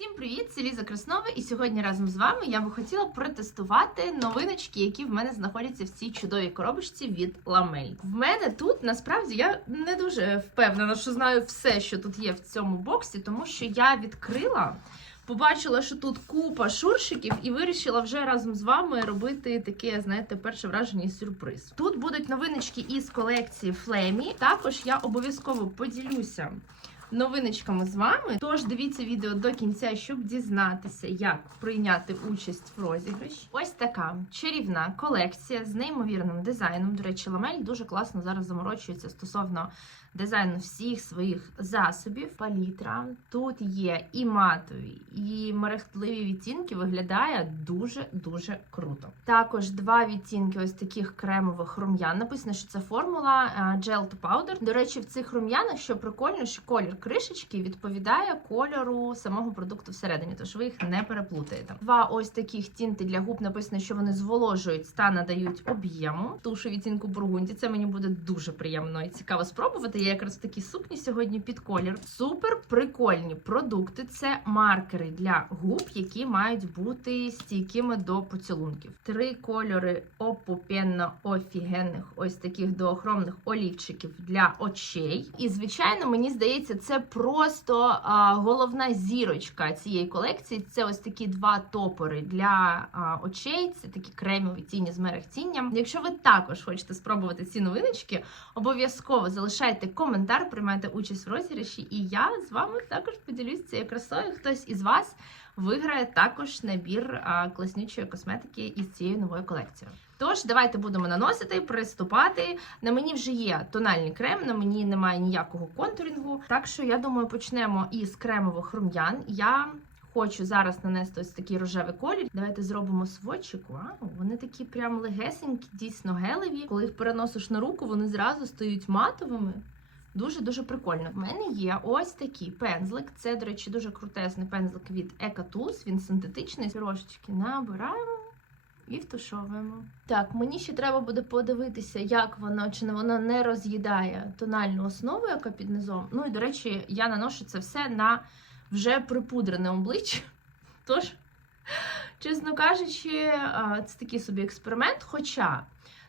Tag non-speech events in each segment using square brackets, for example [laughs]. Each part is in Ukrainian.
Всім привіт! Це Ліза Краснова, і сьогодні разом з вами я би хотіла протестувати новиночки, які в мене знаходяться в цій чудовій коробочці від Ламель. В мене тут насправді я не дуже впевнена, що знаю все, що тут є в цьому боксі, тому що я відкрила. Побачила, що тут купа шуршиків, і вирішила вже разом з вами робити таке, знаєте, перше враження і сюрприз. Тут будуть новиночки із колекції Флемі. Також я обов'язково поділюся новиночками з вами. Тож дивіться відео до кінця, щоб дізнатися, як прийняти участь в розіграші. Ось така чарівна колекція з неймовірним дизайном. До речі, ламель дуже класно зараз заморочується стосовно дизайну всіх своїх засобів. Палітра тут є і матові, і мерехтливі відтінки. Виглядає дуже дуже круто. Також два відтінки ось таких кремових рум'ян. Написано, що це формула е, Gel to Powder. До речі, в цих рум'янах, що прикольно, що колір кришечки відповідає кольору самого продукту всередині, тож ви їх не переплутаєте. Два ось таких тінти для губ написано, що вони зволожують та надають об'єму. Тушу відтінку бургунді. Це мені буде дуже приємно і цікаво спробувати. Я якраз в такій сукні сьогодні під колір. Супер прикольні продукти. Це маркери для губ, які мають бути стійкими до поцілунків. Три кольори опупенно офігенних, ось таких доохромних олівчиків для очей. І звичайно, мені здається, це просто а, головна зірочка цієї колекції. Це ось такі два топори для а, очей. Це такі кремові тіні з мерехтінням. Якщо ви також хочете спробувати ці новиночки, обов'язково залишайте коментар, приймайте участь в розіграші, і я з вами також поділюсь цією красою. Хтось із вас виграє також набір класнючої косметики із цією новою колекцією. Тож, давайте будемо наносити, приступати. На мені вже є тональний крем, на мені немає ніякого контурінгу. Так що я думаю, почнемо із кремових рум'ян. Я Хочу зараз нанести ось такий рожевий колір. Давайте зробимо сводчик. Вау, вони такі прям легесенькі, дійсно гелеві. Коли їх переносиш на руку, вони зразу стають матовими. Дуже-дуже прикольно. В мене є ось такий пензлик. Це, до речі, дуже крутезний пензлик від Ecatools. Він синтетичний. Трошечки набираємо і втушовуємо. Так, мені ще треба буде подивитися, як воно чи не воно не роз'їдає тональну основу, яка під низом. Ну і до речі, я наношу це все на вже припудрене обличчя. Тож, чесно кажучи, це такий собі експеримент. Хоча,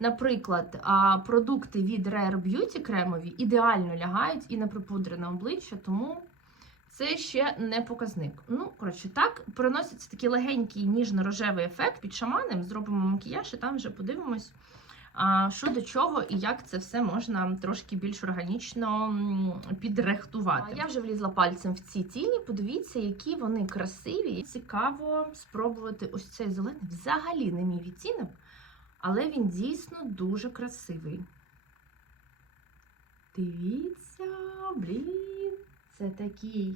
наприклад, продукти від Rare Beauty кремові ідеально лягають і на припудрене обличчя, тому це ще не показник. Ну, коротше, так, приноситься такий легенький ніжно-рожевий ефект під шаманем. Зробимо макіяж і там вже подивимось. Що до чого і як це все можна трошки більш органічно. А я вже влізла пальцем в ці тіні. Подивіться, які вони красиві. Цікаво спробувати ось цей зелений. Взагалі не мій відтінок, але він дійсно дуже красивий. Дивіться, блін, це такий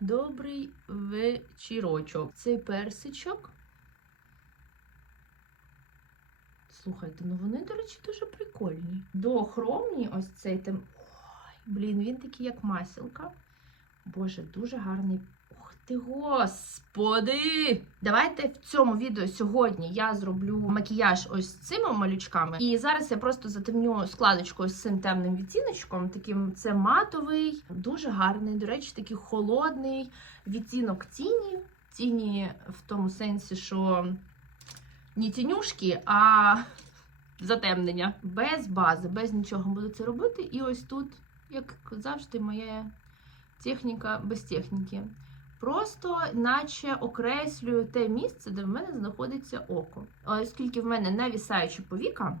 добрий вечірочок. Цей персичок. Слухайте, ну вони, до речі, дуже прикольні. Доохромні ось цей там. Ой, блін, він такий, як масілка. Боже, дуже гарний. Ти, господи! Давайте в цьому відео сьогодні я зроблю макіяж ось цими малючками. І зараз я просто затемню складочку з цим темним відтіночком. Таким це матовий, дуже гарний, до речі, такий холодний відтінок тіні. Тіні в тому сенсі, що не тінюшки, а [laughs] затемнення. Без бази, без нічого буду це робити. І ось тут, як завжди, моя техніка без техніки. Просто, наче окреслюю те місце, де в мене знаходиться око. Оскільки в мене навісаюча повіка,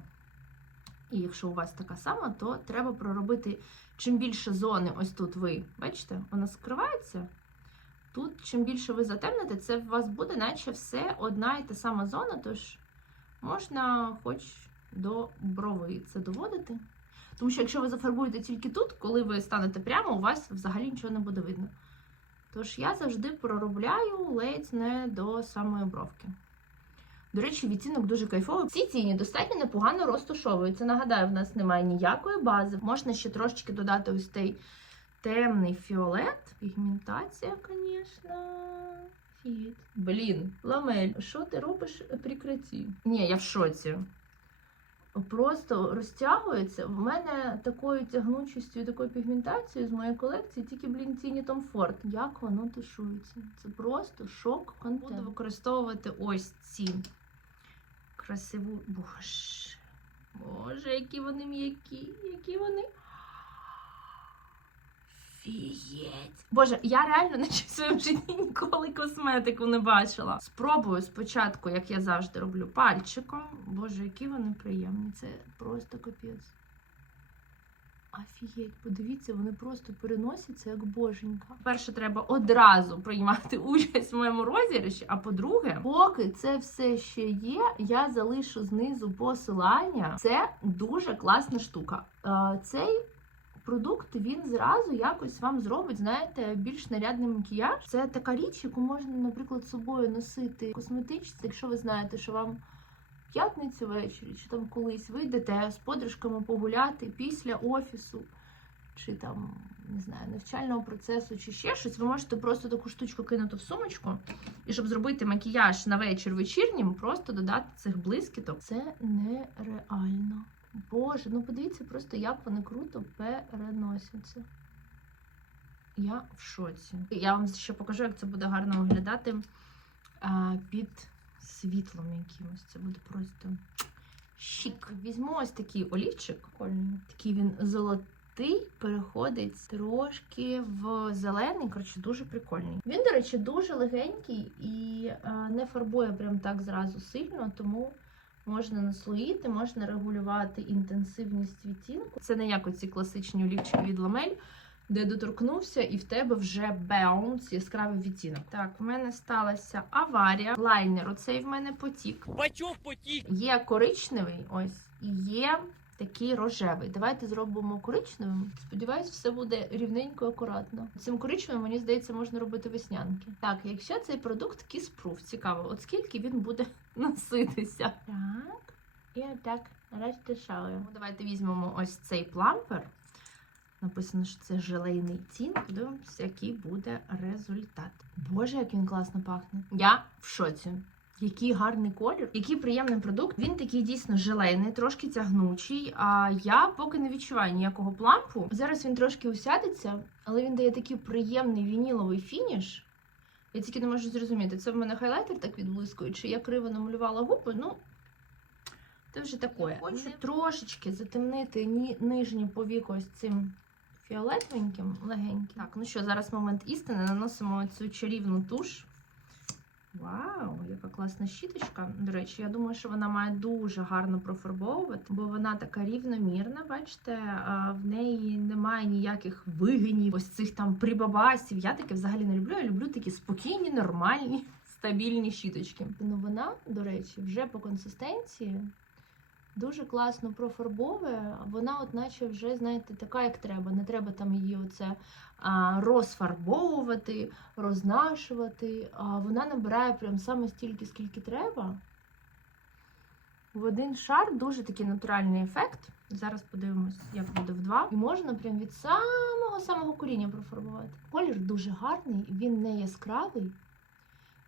і якщо у вас така сама, то треба проробити чим більше зони, ось тут ви бачите, вона скривається. Тут, чим більше ви затемните, це у вас буде, наче все одна і та сама зона, тож можна хоч до брови це доводити. Тому що якщо ви зафарбуєте тільки тут, коли ви станете прямо, у вас взагалі нічого не буде видно. Тож я завжди проробляю ледь не до самої бровки. До речі, відтінок дуже кайфовий. Ці тіні достатньо непогано розташовуються. Нагадаю, в нас немає ніякої бази. Можна ще трошечки додати ось цей темний фіолет. Пігментація, звісно. Фіт. Блін, ламель, що ти робиш прикриті? Ні, я в шоці. Просто розтягується. В мене такою тягнучістю і такою пігментацією з моєї колекції тільки блін Тіні Том Форд. Як воно тушується? Це просто шок контент. Буду використовувати ось ці красиву. Боже, Боже, які вони м'які, які вони. Фієць. Боже, я реально наче в своєму житті ніколи косметику не бачила. Спробую спочатку, як я завжди роблю, пальчиком. Боже, які вони приємні. Це просто капець. Офігеть, подивіться, вони просто переносяться як боженька. Перше, треба одразу приймати [laughs] участь в моєму розіграші. А по-друге, поки це все ще є, я залишу знизу посилання. Це дуже класна штука. Е, Цей продукт він зразу якось вам зробить, знаєте, більш нарядний макіяж. Це така річ, яку можна, наприклад, з собою носити косметичці, якщо ви знаєте, що вам п'ятницю ввечері, чи там колись ви йдете з подружками погуляти після офісу, чи там не знаю, навчального процесу, чи ще щось, ви можете просто таку штучку кинути в сумочку, і щоб зробити макіяж на вечір вечірнім, просто додати цих блискіток. Це нереально. Боже, ну подивіться просто, як вони круто переносяться. Я в шоці. Я вам ще покажу, як це буде гарно виглядати а, під світлом якимось. Це буде просто шик. Візьму ось такий олівчик. Такий він золотий, переходить трошки в зелений. Коротше, дуже прикольний. Він, до речі, дуже легенький і а, не фарбує прям так зразу сильно, тому. Можна наслоїти, можна регулювати інтенсивність відтінку. Це не як оці класичні олівчики від ламель, де доторкнувся, і в тебе вже беунс, яскравий відтінок. Так, в мене сталася аварія. Лайнер, оцей в мене потік. Бачок потік. Є коричневий, ось, і є такий рожевий. Давайте зробимо коричневим. Сподіваюсь, все буде рівненько, акуратно. Цим коричневим, мені здається, можна робити веснянки. Так, якщо цей продукт Proof, цікаво, от скільки він буде [laughs] носитися. Так, і отак розтишаю. Давайте візьмемо ось цей плампер. Написано, що це желейний тін. Подивимося, який буде результат. Боже, як він класно пахне. Я в шоці. Який гарний колір, який приємний продукт. Він такий дійсно желейний, трошки тягнучий. А я поки не відчуваю ніякого плампу. Зараз він трошки усядеться, але він дає такий приємний вініловий фініш. Я тільки не можу зрозуміти, це в мене хайлайтер так відблискує, чи я криво намалювала губи. Ну, це вже таке. Хочу трошечки затемнити ні, нижні повіки ось цим фіолетовеньким, легеньким. Так, ну що, зараз момент істини. Наносимо цю чарівну туш. Вау, яка класна щіточка. До речі, я думаю, що вона має дуже гарно профарбовувати, бо вона така рівномірна, бачите, в неї немає ніяких вигинів, ось цих там прибабасів. Я таке взагалі не люблю. Я люблю такі спокійні, нормальні, [laughs] стабільні щіточки. Ну вона, до речі, вже по консистенції. Дуже класно профарбовує, вона, от наче вже, знаєте, така, як треба. Не треба там її оце а, розфарбовувати, рознашувати. А вона набирає прям саме стільки, скільки треба. В один шар дуже такий натуральний ефект. Зараз подивимось, як буде в два. І можна прям від самого самого коріння профарбувати. Колір дуже гарний, він не яскравий.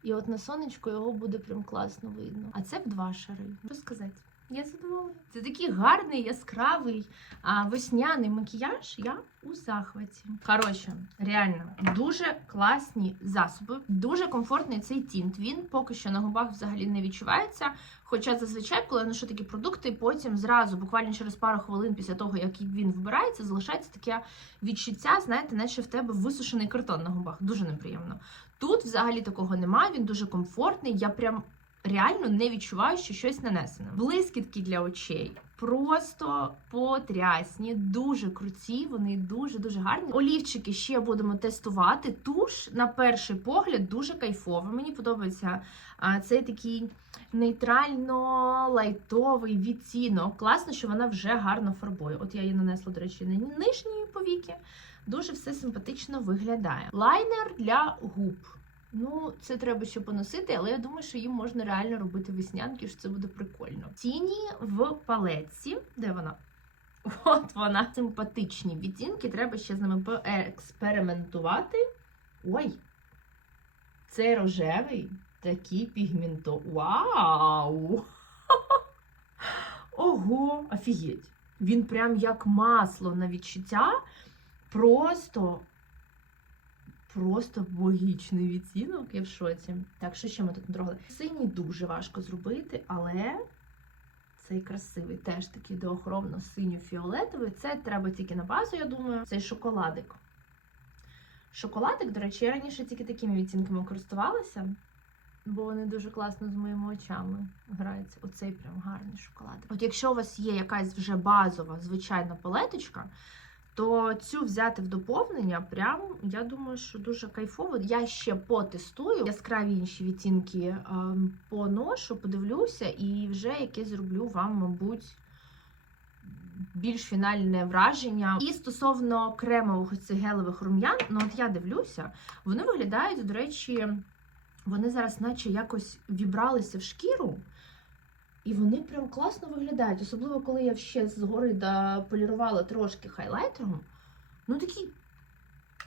І от на сонечку його буде прям класно видно. А це в два шари. Що сказати? Я задоволена. Це такий гарний, яскравий весняний макіяж. Я у захваті. Коротше, реально дуже класні засоби, дуже комфортний цей тінт. Він поки що на губах взагалі не відчувається. Хоча зазвичай, коли я ношу такі продукти, потім зразу, буквально через пару хвилин після того, як він вбирається, залишається таке відчуття, знаєте, наче в тебе висушений картон на губах. Дуже неприємно. Тут взагалі такого немає, він дуже комфортний. Я прям реально не відчуваю, що щось нанесено. Блискітки для очей. Просто потрясні, дуже круті, вони дуже-дуже гарні. Олівчики ще будемо тестувати. Туш, на перший погляд, дуже кайфовий. Мені подобається цей такий нейтрально-лайтовий відтінок. Класно, що вона вже гарно фарбує. От я її нанесла, до речі, на нижні повіки. Дуже все симпатично виглядає. Лайнер для губ. Ну, це треба ще поносити, але я думаю, що їм можна реально робити веснянки, що це буде прикольно. Тіні в палетці. Де вона? [laughs] От вона. Симпатичні відтінки, треба ще з ними поекспериментувати. Ой! Цей рожевий такий пігменто. Вау! [laughs] Ого, офігеть! Він прям як масло на відчуття. Просто. Просто богічний відтінок, я в шоці. Так, що ще ми тут не трогали? Синій дуже важко зробити, але цей красивий, теж такий доохромно синьо-фіолетовий. Це треба тільки на базу, я думаю. Цей шоколадик. Шоколадик, до речі, я раніше тільки такими відтінками користувалася, бо вони дуже класно з моїми очами граються. Оцей прям гарний шоколадик. От якщо у вас є якась вже базова, звичайна палеточка, то цю взяти в доповнення, прям я думаю, що дуже кайфово. Я ще потестую яскраві інші відтінки ем, поношу, подивлюся, і вже яке зроблю вам, мабуть. Більш фінальне враження. І стосовно кремових цих гелевих рум'ян, ну от я дивлюся, вони виглядають, до речі, вони зараз, наче якось вібралися в шкіру, і вони прям класно виглядають. Особливо, коли я ще згори дополірувала трошки хайлайтером. Ну такий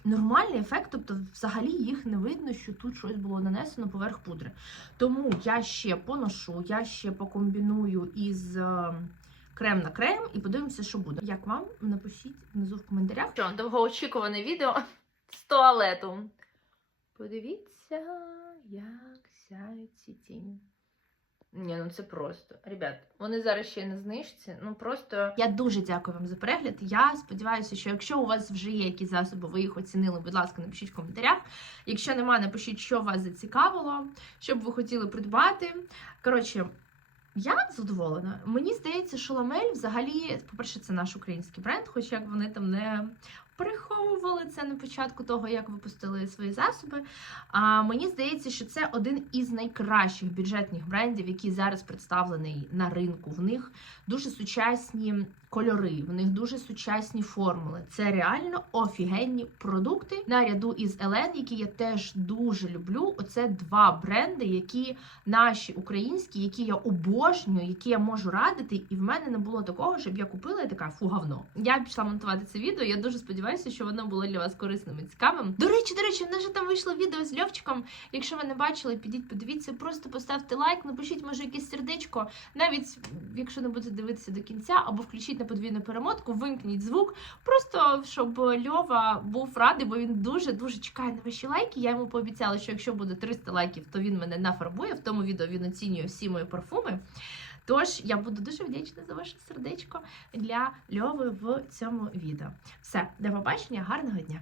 нормальний ефект, тобто взагалі їх не видно, що тут щось було нанесено поверх пудри. Тому я ще поношу, я ще покомбіную із е, крем на крем і подивимося, що буде. Як вам? Напишіть внизу в коментарях. Що, довгоочікуване відео з туалету. Подивіться, як сяють ці тіні. Ні, ну це просто. Ребят, вони зараз ще не знижці. Ну просто я дуже дякую вам за перегляд. Я сподіваюся, що якщо у вас вже є якісь засоби, ви їх оцінили, будь ласка, напишіть в коментарях. Якщо нема, напишіть, що вас зацікавило, що б ви хотіли придбати. Коротше. Я задоволена. Мені здається, що ламель взагалі, по-перше, це наш український бренд, хоч як вони там не приховували це на початку того, як випустили свої засоби. А мені здається, що це один із найкращих бюджетних брендів, який зараз представлений на ринку. В них дуже сучасні кольори, в них дуже сучасні формули. Це реально офігенні продукти наряду із Елен, які я теж дуже люблю. Оце два бренди, які наші українські, які я обожнюю, які я можу радити. І в мене не було такого, щоб я купила і така фу говно. Я пішла монтувати це відео. Я дуже сподіваюся, що воно було для вас корисним і цікавим. До речі, до речі, в нас же там вийшло відео з Льовчиком. Якщо ви не бачили, підіть, подивіться, просто поставте лайк, напишіть, може, якесь сердечко. Навіть якщо не будете дивитися до кінця, або включіть на подвійну перемотку, вимкніть звук. Просто щоб Льова був радий, бо він дуже дуже чекає на ваші лайки. Я йому пообіцяла, що якщо буде 300 лайків, то він мене нафарбує. В тому відео він оцінює всі мої парфуми. Тож я буду дуже вдячна за ваше сердечко для Льови в цьому відео. Все, до побачення, гарного дня!